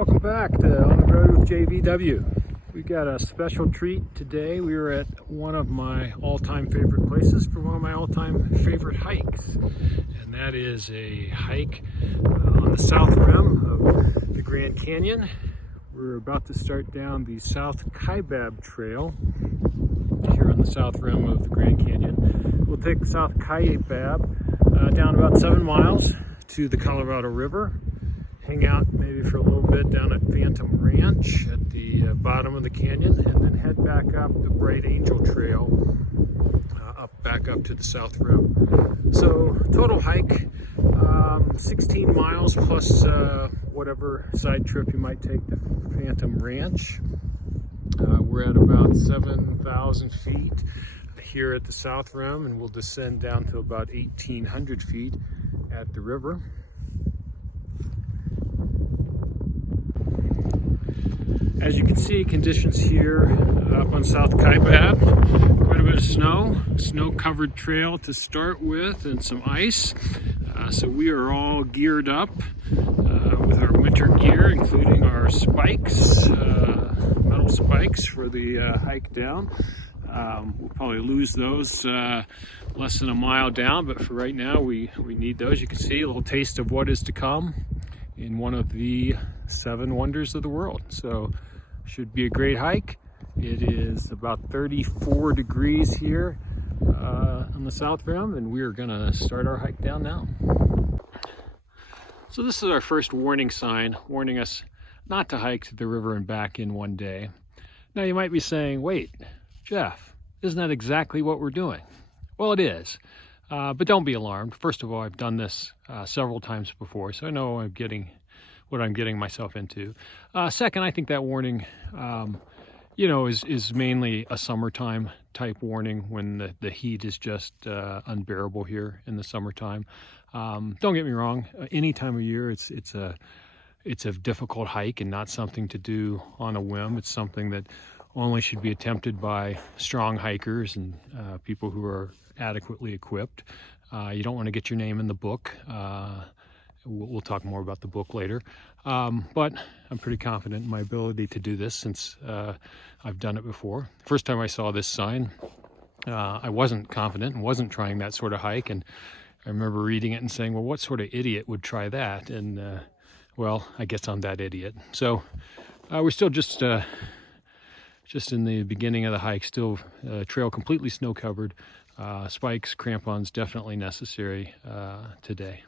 Welcome back to On the Road with JVW. We got a special treat today. We were at one of my all-time favorite places for one of my all-time favorite hikes, and that is a hike on the south rim of the Grand Canyon. We're about to start down the South Kaibab Trail here on the south rim of the Grand Canyon. We'll take South Kaibab down about 7 miles to the Colorado River, hang out maybe for a little bit down at Phantom Ranch at the bottom of the canyon, and then head back up the Bright Angel Trail back up to the south rim. So total hike 16 miles plus whatever side trip you might take to Phantom Ranch. We're at about 7,000 feet here at the south rim, and we'll descend down to about 1,800 feet at the river. As you can see, conditions here up on South Kaibab, quite a bit of snow-covered trail to start with, and some ice. So we are all geared up with our winter gear, including our spikes, metal spikes for the hike down. We'll probably lose those less than a mile down, but for right now we need those. You can see a little taste of what is to come in one of the 7 wonders of the world. So should be a great hike. It is about 34 degrees here on the south rim, and we are gonna start our hike down now. So this is our first warning sign warning us not to hike to the river and back in one day. Now you might be saying, wait, Jeff, isn't that exactly what we're doing? Well, it is, but don't be alarmed. First of all, I've done this several times before, so I know what I'm getting myself into. Second, I think that warning, is mainly a summertime type warning when the heat is just unbearable here in the summertime. Don't get me wrong, any time of year it's a difficult hike and not something to do on a whim. It's something that only should be attempted by strong hikers and people who are adequately equipped. You don't want to get your name in the book. We'll talk more about the book later, but I'm pretty confident in my ability to do this since I've done it before. First time I saw this sign, I wasn't confident and wasn't trying that sort of hike, and I remember reading it and saying, well, what sort of idiot would try that? And well, I guess I'm that idiot. So we're still just in the beginning of the hike, still trail completely snow covered. Spikes, crampons definitely necessary today.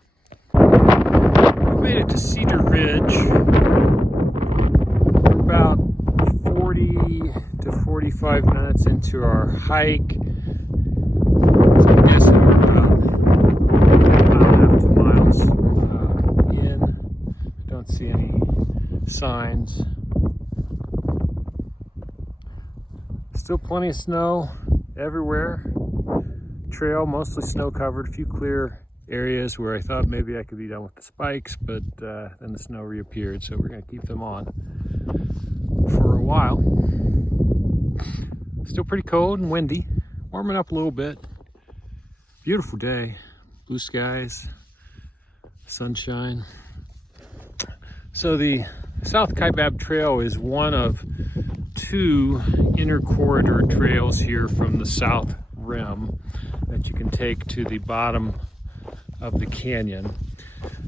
We made it to Cedar Ridge. We're about 40 to 45 minutes into our hike. So I'm guessing we're about 1.5 miles in. I don't see any signs. Still plenty of snow everywhere. Trail mostly snow covered, a few clear areas where I thought maybe I could be done with the spikes, but then the snow reappeared, so we're going to keep them on for a while. Still pretty cold and windy, warming up a little bit. Beautiful day, blue skies, sunshine. So the South Kaibab Trail is one of 2 inner corridor trails here from the south rim that you can take to the bottom of the canyon.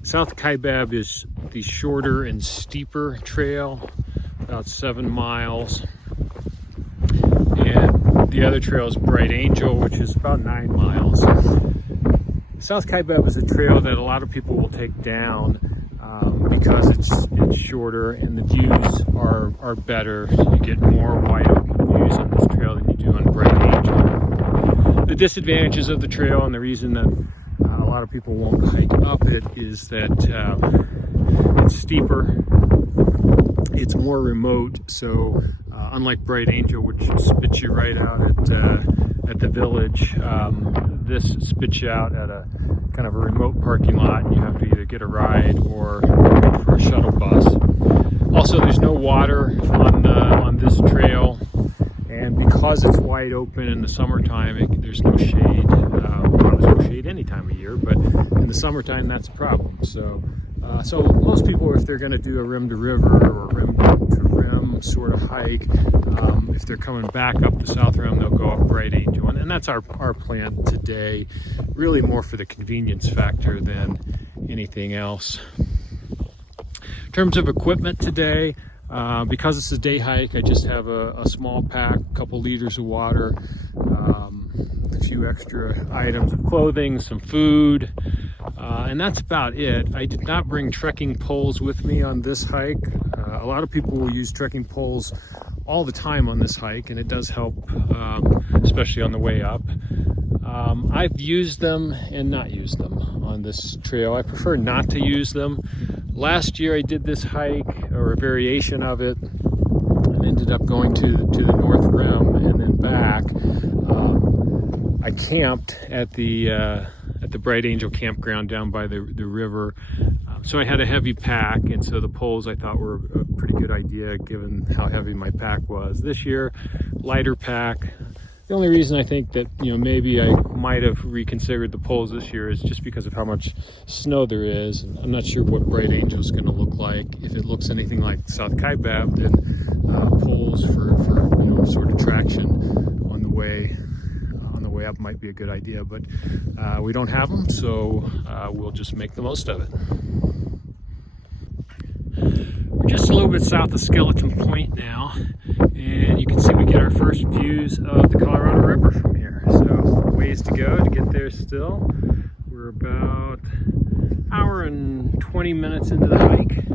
South Kaibab is the shorter and steeper trail, about 7 miles. And the other trail is Bright Angel, which is about 9 miles. South Kaibab is a trail that a lot of people will take down because it's shorter and the views are better. You get more wide open views on this trail than you do on Bright Angel. The disadvantages of the trail, and the reason that a lot of people won't hike up it, is that it's steeper, it's more remote. So unlike Bright Angel, which spits you right out at the village, this spits you out at a kind of a remote parking lot, and you have to either get a ride or wait for a shuttle bus. Also, there's no water on this trail, and because it's wide open in the summertime, there's no shade. Well, there's no shade any time of year, but in the summertime that's a problem. So So most people, if they're going to do a rim to river or rim to rim sort of hike, if they're coming back up the South Rim, they'll go up Bright Angel, and that's our plan today, really more for the convenience factor than anything else. In terms of equipment today, because it's a day hike, I just have a small pack, a couple liters of water, a few extra items of clothing, some food, and that's about it. I did not bring trekking poles with me on this hike. A lot of people will use trekking poles all the time on this hike, and it does help, especially on the way up. I've used them and not used them on this trail. I prefer not to use them. Last year I did this hike, or a variation of it, and ended up going to the North Rim and then back. I camped at the Bright Angel campground down by the river. So I had a heavy pack, and so the poles I thought were a pretty good idea given how heavy my pack was. This year, lighter pack. The only reason I think that, maybe I might have reconsidered the poles this year is just because of how much snow there is. And I'm not sure what Bright Angel is going to look like. If it looks anything like South Kaibab, then poles for sort of traction on the way up might be a good idea. But we don't have them, so we'll just make the most of it. We're just a little bit south of Skeleton Point now, and you can see we get our first views of the Colorado River from here. So ways to go to get there still. We're about an hour and 20 minutes into the hike,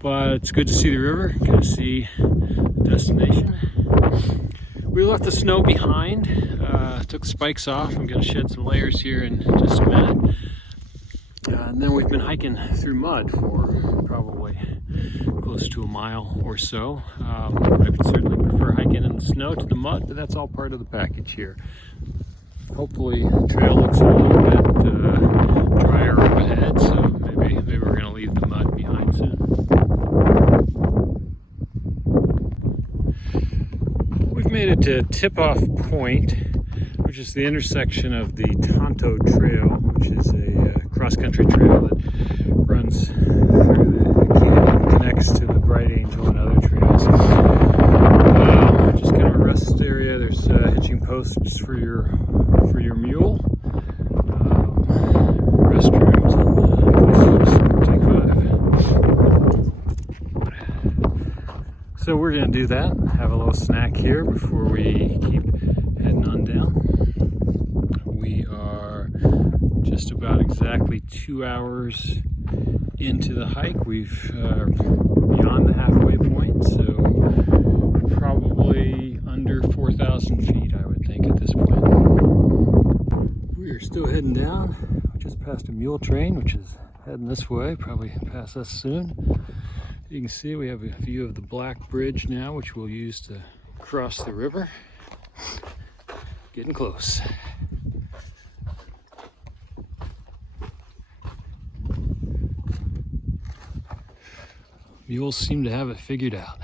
but it's good to see the river, good to see the destination. We left the snow behind, took the spikes off. I'm going to shed some layers here in just a minute. And then we've been hiking through mud for probably close to a mile or so. I would certainly prefer hiking in the snow to the mud, but that's all part of the package here. Hopefully the trail looks a little bit drier up ahead, so maybe we're going to leave the mud behind soon. We've made it to Tip-Off Point, which is the intersection of the Tonto Trail, which is a cross-country trail that runs through the canyon, connects to the Bright Angel and other trails. Just kind of a rest area. There's hitching posts for your mule, restrooms, and places to take 5. So we're going to do that. Have a little snack here before we keep heading on down. We are just about exactly 2 hours into the hike. We've beyond the halfway point, so probably under 4,000 feet, I would think, at this point. We are still heading down. We just passed a mule train, which is heading this way, probably pass us soon. You can see we have a view of the Black Bridge now, which we'll use to cross the river. Getting close. Mules seem to have it figured out.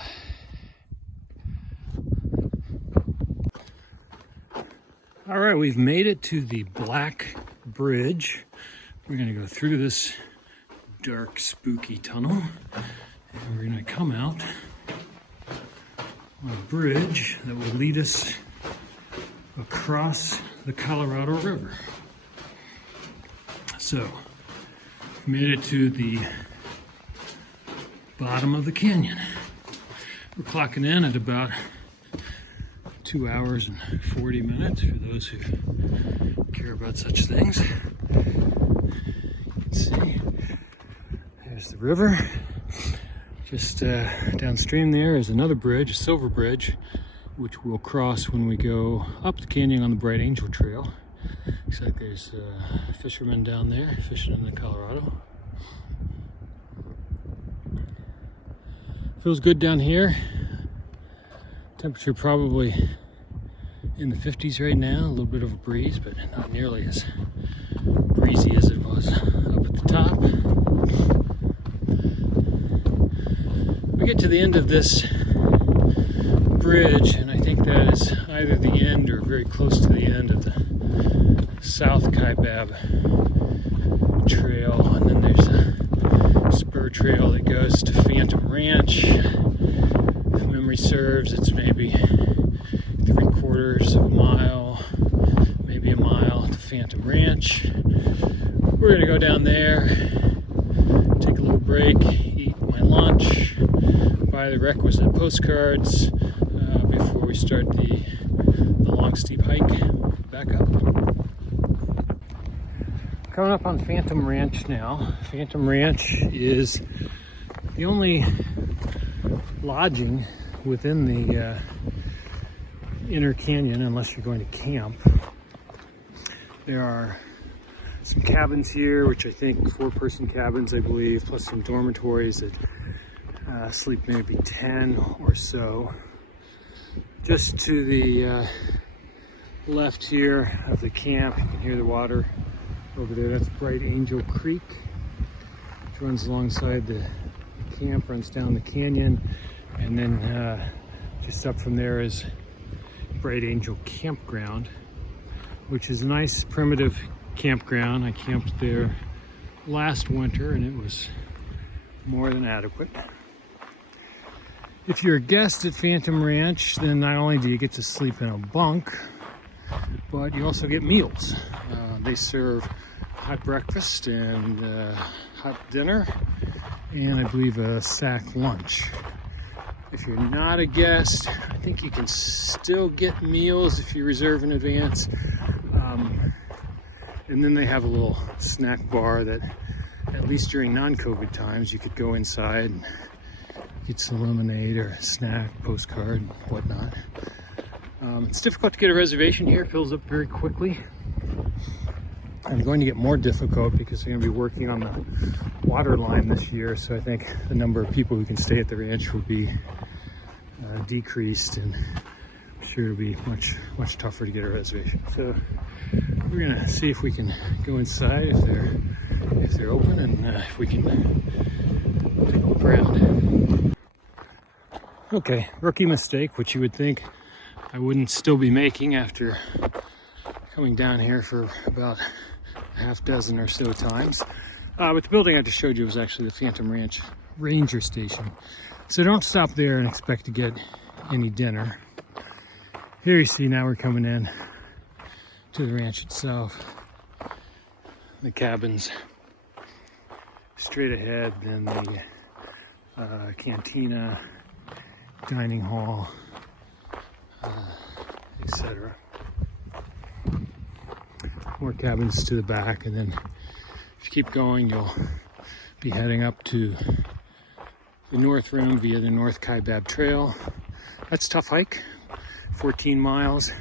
All right, we've made it to the Black Bridge. We're gonna go through this dark, spooky tunnel, and we're gonna come out on a bridge that will lead us across the Colorado River. So, we made it to the bottom of the canyon. We're clocking in at about 2 hours and 40 minutes for those who care about such things. You can see there's the river. Just downstream there is another bridge, a silver bridge, which we'll cross when we go up the canyon on the Bright Angel Trail. Looks like there's fishermen down there fishing in the Colorado. Feels good down here. Temperature probably in the 50s right now, a little bit of a breeze, but not nearly as breezy as it was up at the top. We get to the end of this bridge, and I think that is either the end or very close to the end of the South Kaibab Trail, and then there's fur trail that goes to Phantom Ranch. If memory serves, it's maybe 3/4 of a mile, maybe a mile to Phantom Ranch. We're gonna go down there, take a little break, eat my lunch, buy the requisite postcards before we start the long steep hike back up. Coming up on Phantom Ranch now. Phantom Ranch is the only lodging within the inner canyon, unless you're going to camp. There are some cabins here, which I think 4-person cabins, I believe, plus some dormitories that sleep maybe 10 or so. Just to the left here of the camp, you can hear the water over there. That's Bright Angel Creek, which runs alongside the camp, runs down the canyon, and then just up from there is Bright Angel Campground, which is a nice primitive campground. I camped there last winter and it was more than adequate. If you're a guest at Phantom Ranch, then not only do you get to sleep in a bunk, but you also get meals. They serve hot breakfast and hot dinner, and I believe a sack lunch. If you're not a guest, I think you can still get meals if you reserve in advance. And then they have a little snack bar that, at least during non-COVID times, you could go inside and get some lemonade or a snack, postcard, whatnot. It's difficult to get a reservation here. It fills up very quickly. I'm going to get more difficult because they're going to be working on the water line this year, so I think the number of people who can stay at the ranch will be decreased, and I'm sure it'll be much tougher to get a reservation. So we're going to see if we can go inside if they're open, and if we can take a look around. Okay, rookie mistake, which you would think I wouldn't still be making after coming down here for about a half dozen or so times. But the building I just showed you was actually the Phantom Ranch Ranger Station. So don't stop there and expect to get any dinner. Here you see, now we're coming in to the ranch itself. The cabins straight ahead, then the cantina, dining hall, etc. More cabins to the back, and then if you keep going, you'll be heading up to the North Rim via the North Kaibab Trail. That's a tough hike, 14 miles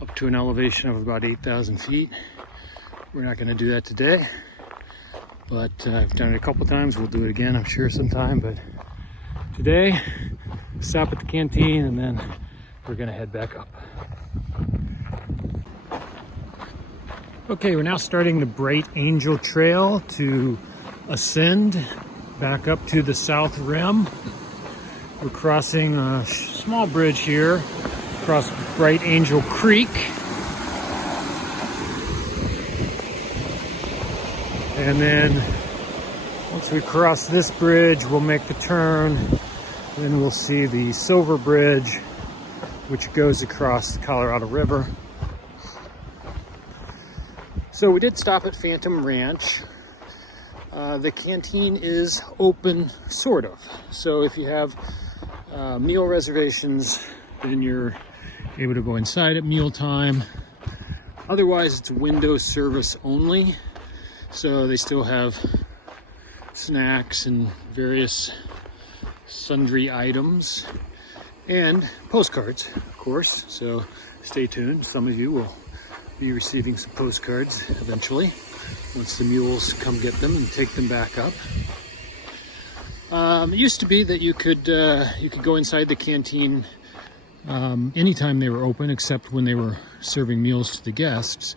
up to an elevation of about 8,000 feet. We're not going to do that today, but I've done it a couple times. We'll do it again, I'm sure, sometime. But today, stop at the canteen, and then we're going to head back up. Okay, we're now starting the Bright Angel Trail to ascend back up to the South Rim. We're crossing a small bridge here across Bright Angel Creek. And then once we cross this bridge, we'll make the turn. Then we'll see the Silver Bridge, which goes across the Colorado River. So we did stop at Phantom Ranch. The canteen is open, sort of. So if you have meal reservations, then you're able to go inside at mealtime. Otherwise, it's window service only. So they still have snacks and various sundry items and postcards, of course. So stay tuned. Some of you will be receiving some postcards eventually once the mules come get them and take them back up. It used to be that you could go inside the canteen anytime they were open, except when they were serving meals to the guests.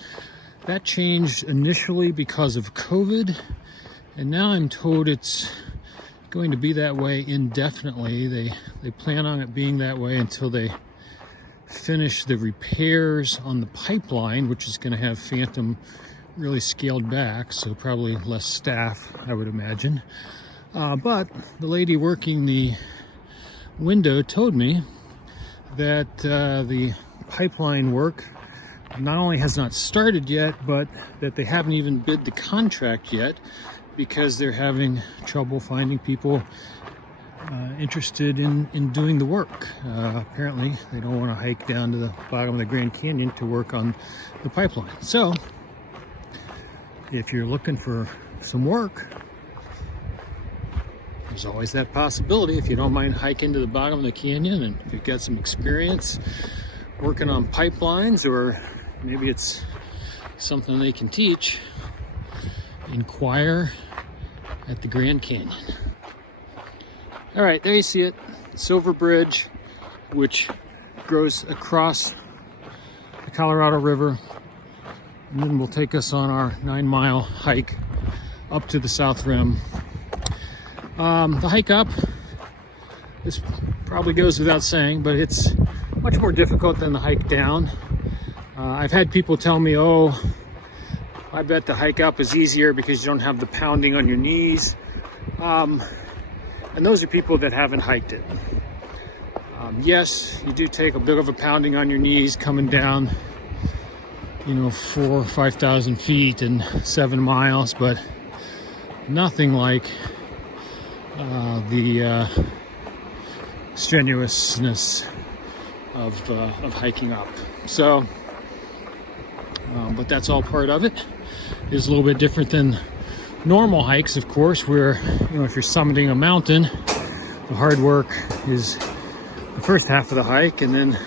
That changed initially because of COVID, and now I'm told it's going to be that way indefinitely. They plan on it being that way until they finish the repairs on the pipeline, which is going to have Phantom really scaled back, so probably less staff, I would imagine. But the lady working the window told me that the pipeline work not only has not started yet, but that they haven't even bid the contract yet because they're having trouble finding people interested in doing the work. Apparently they don't want to hike down to the bottom of the Grand Canyon to work on the pipeline. So if you're looking for some work, there's always that possibility. If you don't mind hiking to the bottom of the canyon, and if you've got some experience working on pipelines, or maybe it's something they can teach, inquire at the Grand Canyon. All right, there you see it, Silver Bridge, which goes across the Colorado River, and then will take us on our 9-mile hike up to the South Rim. The hike up, this probably goes without saying, but it's much more difficult than the hike down. I've had people tell me, oh, I bet the hike up is easier because you don't have the pounding on your knees. And those are people that haven't hiked it. Yes, you do take a bit of a pounding on your knees coming down, 4,000 or 5,000 feet and 7 miles, but nothing like the strenuousness of hiking up. So, but that's all part of it. It's a little bit different than normal hikes, of course, where if you're summiting a mountain, the hard work is the first half of the hike, and then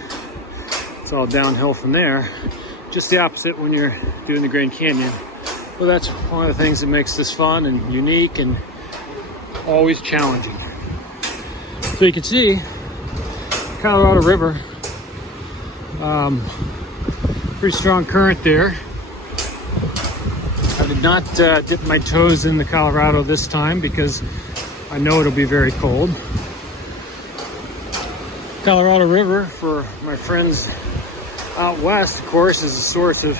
it's all downhill from there. Just the opposite when you're doing the Grand Canyon. Well, that's one of the things that makes this fun and unique and always challenging. So you can see Colorado River, pretty strong current there. I did not dip my toes in the Colorado this time because I know it'll be very cold. Colorado River, for my friends out west, of course, is a source of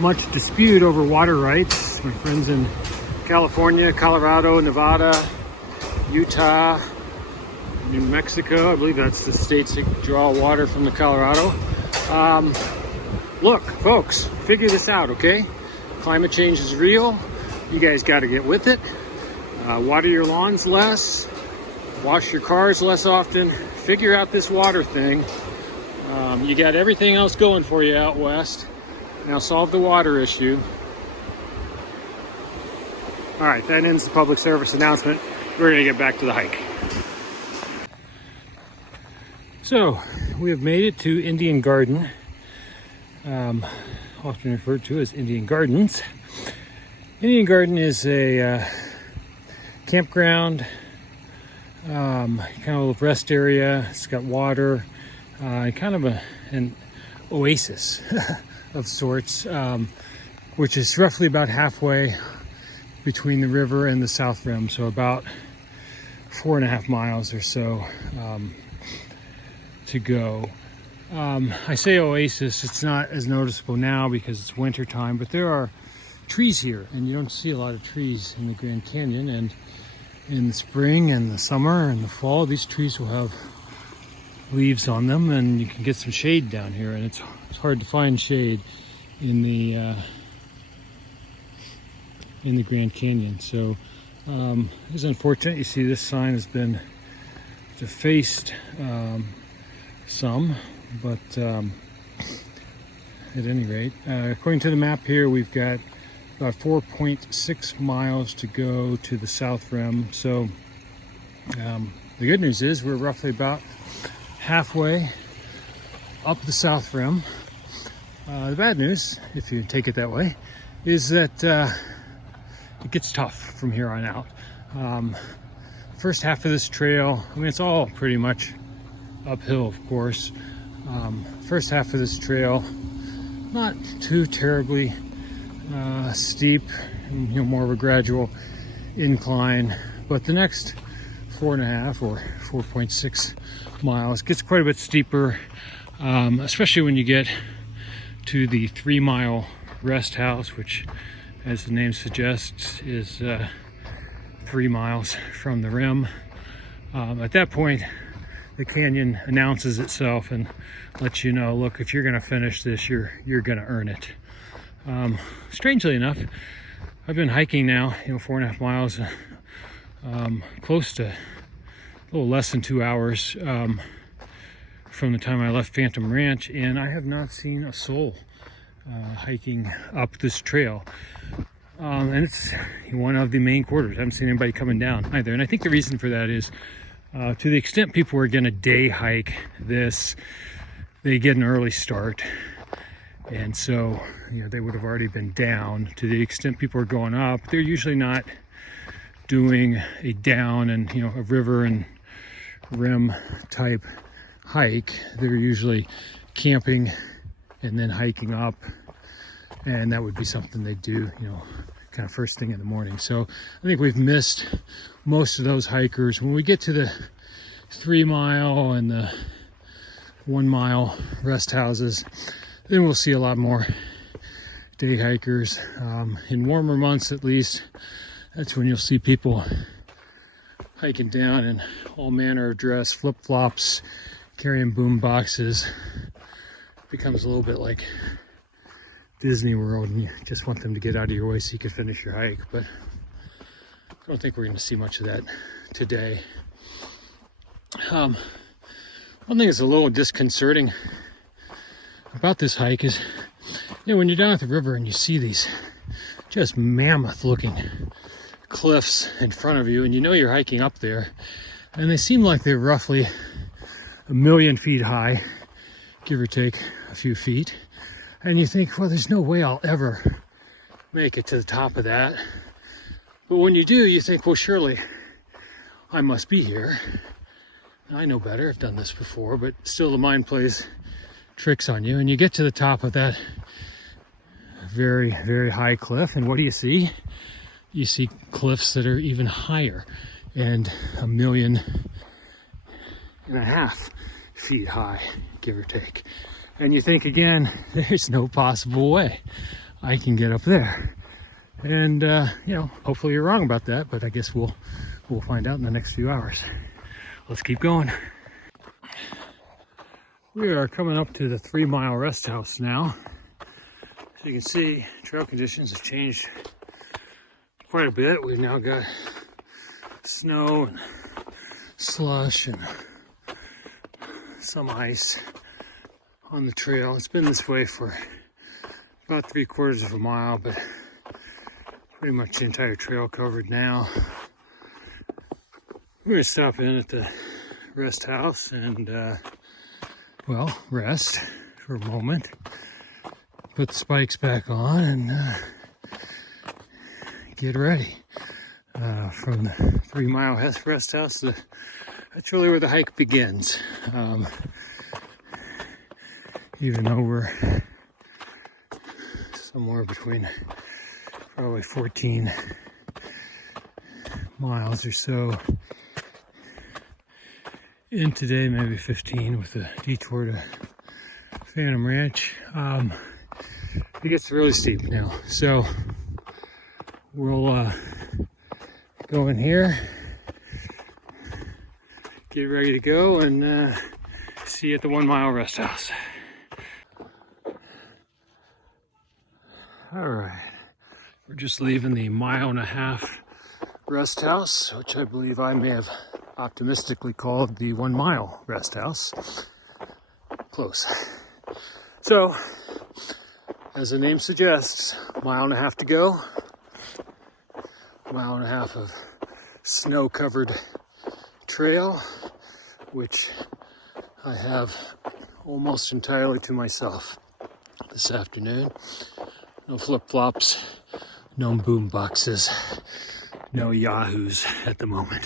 much dispute over water rights. My friends in California, Colorado, Nevada, Utah, New Mexico, I believe that's the states that draw water from the Colorado. Look, folks, figure this out, okay? Climate change is real. You guys got to get with it. Water your lawns less. Wash your cars less often. Figure out this water thing. You got everything else going for you out west. Now solve the water issue. All right, that ends the public service announcement. We're going to get back to the hike. So, we have made it to Indian Garden, often referred to as Indian Gardens. Indian Garden is a campground, kind of a rest area. It's got water, kind of an oasis of sorts, which is roughly about halfway between the river and the South Rim, so about 4.5 miles or so to go. I say oasis, it's not as noticeable now because it's winter time, but there are trees here, and you don't see a lot of trees in the Grand Canyon. And in the spring and the summer and the fall, these trees will have leaves on them, and you can get some shade down here. And it's hard to find shade in the Grand Canyon. So it's unfortunate. You see this sign has been defaced some, but at any rate, according to the map here, we've got about 4.6 miles to go to the South Rim. So the good news is we're roughly about halfway up the South Rim. The bad news, if you take it that way, is that it gets tough from here on out. First half of this trail, I mean, it's all pretty much uphill, of course. First half of this trail, not too terribly steep, more of a gradual incline, but the next 4.5 or 4.6 miles gets quite a bit steeper, especially when you get to the 3-mile rest house, which, as the name suggests, is 3 miles from the rim. At that point, the canyon announces itself and lets you know, look, if you're gonna finish this, you're gonna earn it. Strangely enough, I've been hiking now, 4.5 miles, close to a little less than 2 hours from the time I left Phantom Ranch, and I have not seen a soul hiking up this trail. And it's one of the main corridors. I haven't seen anybody coming down either. And I think the reason for that is to the extent people are going to day hike this, they get an early start. And so, they would have already been down. To the extent people are going up, they're usually not doing a down and, a river and rim type hike. They're usually camping and then hiking up, and that would be something they do, kind of first thing in the morning. So I think we've missed most of those hikers. When we get to the 3 mile and the 1 mile rest houses, then we'll see a lot more day hikers. In warmer months, at least, that's when you'll see people hiking down in all manner of dress, flip-flops, carrying boom boxes. It becomes a little bit like Disney World, and you just want them to get out of your way so you can finish your hike. But I don't think we're going to see much of that today. One thing that's a little disconcerting about this hike is, when you're down at the river and you see these just mammoth-looking cliffs in front of you, and you're hiking up there, and they seem like they're roughly 1,000,000 feet high, give or take a few feet. And you think, well, there's no way I'll ever make it to the top of that. But when you do, you think, well, surely I must be here. I know better, I've done this before, but still the mind plays tricks on you. And you get to the top of that very, very high cliff, and what do you see? You see cliffs that are even higher and 1.5 million feet high, give or take. And you think again, there's no possible way I can get up there. And hopefully you're wrong about that, but I guess we'll find out in the next few hours. Let's keep going. We are coming up to the 3 mile rest house now. So you can see trail conditions have changed quite a bit. We've now got snow and slush and some ice on the trail. It's been this way for about 3/4 of a mile, but pretty much the entire trail covered now. We're gonna stop in at the rest house and rest for a moment, put the spikes back on, and get ready. From the 3 mile rest house, that's really where the hike begins. Even though we're somewhere between probably 14 miles or so in today, maybe 15 with a detour to Phantom Ranch. It gets really steep now, so we'll go in here, get ready to go, and see you at the 1 mile rest house. All right, we're just leaving the 1.5 mile rest house, which I believe I may have optimistically called the 1 mile rest house. Close. So, as the name suggests, 1.5 miles to go. 1.5 miles of snow-covered trail, which I have almost entirely to myself this afternoon. No flip-flops, no boom boxes, no yahoos at the moment.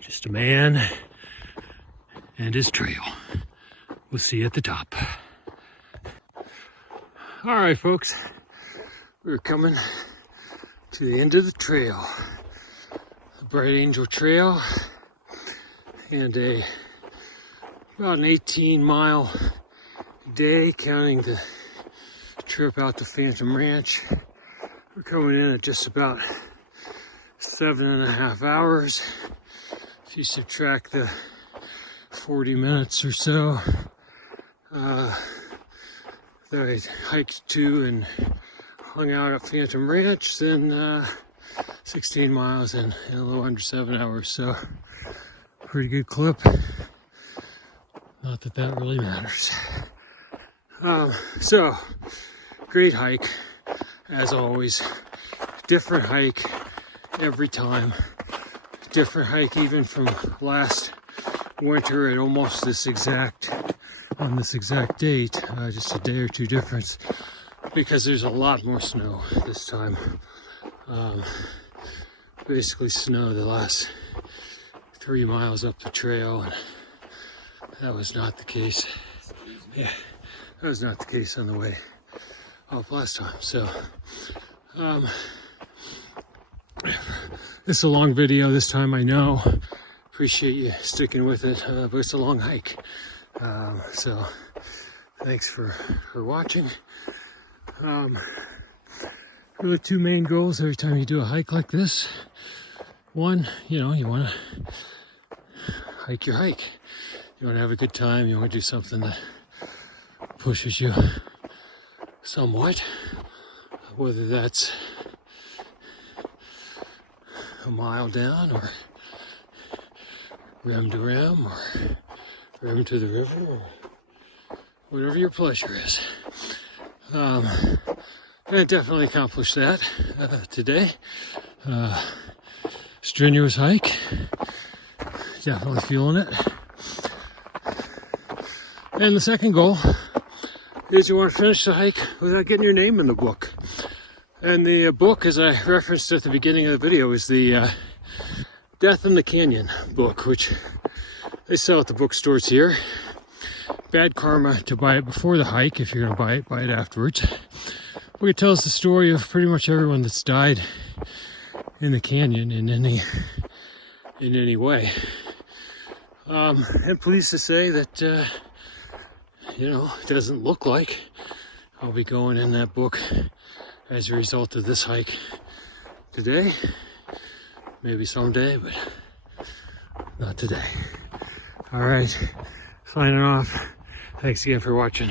Just a man and his trail. We'll see you at the top. All right, folks, we're coming to the end of the trail. The Bright Angel Trail, and about an 18-mile day, counting the trip out to Phantom Ranch. We're coming in at just about 7.5 hours. If you subtract the 40 minutes or so that I hiked to and hung out at Phantom Ranch, then 16 miles in a little under 7 hours. So pretty good clip. Not that that really matters. So great hike as always. Different hike every time. Different hike even from last winter at almost on this exact date, just a day or two difference, because there's a lot more snow this time. Basically snow the last 3 miles up the trail, and that was not the case. Yeah, that was not the case on the way up last time. So this is a long video this time, I know. Appreciate you sticking with it, but it's a long hike. So thanks for watching. Really two main goals every time you do a hike like this. One, you want to hike your hike. You want to have a good time. You want to do something that pushes you somewhat, whether that's a mile down or rim to rim or rim to the river or whatever your pleasure is. I definitely accomplished that today. Strenuous hike, definitely feeling it. And the second goal is you want to finish the hike without getting your name in the book. And the book, as I referenced at the beginning of the video, is the Death in the Canyon book, which they sell at the bookstores here. Bad karma to buy it before the hike. If you're going to buy it afterwards. Book, it tells the story of pretty much everyone that's died in the canyon in any way. And pleased to say that it doesn't look like I'll be going in that book as a result of this hike today. Maybe someday, but not today. All right, signing off. Thanks again for watching.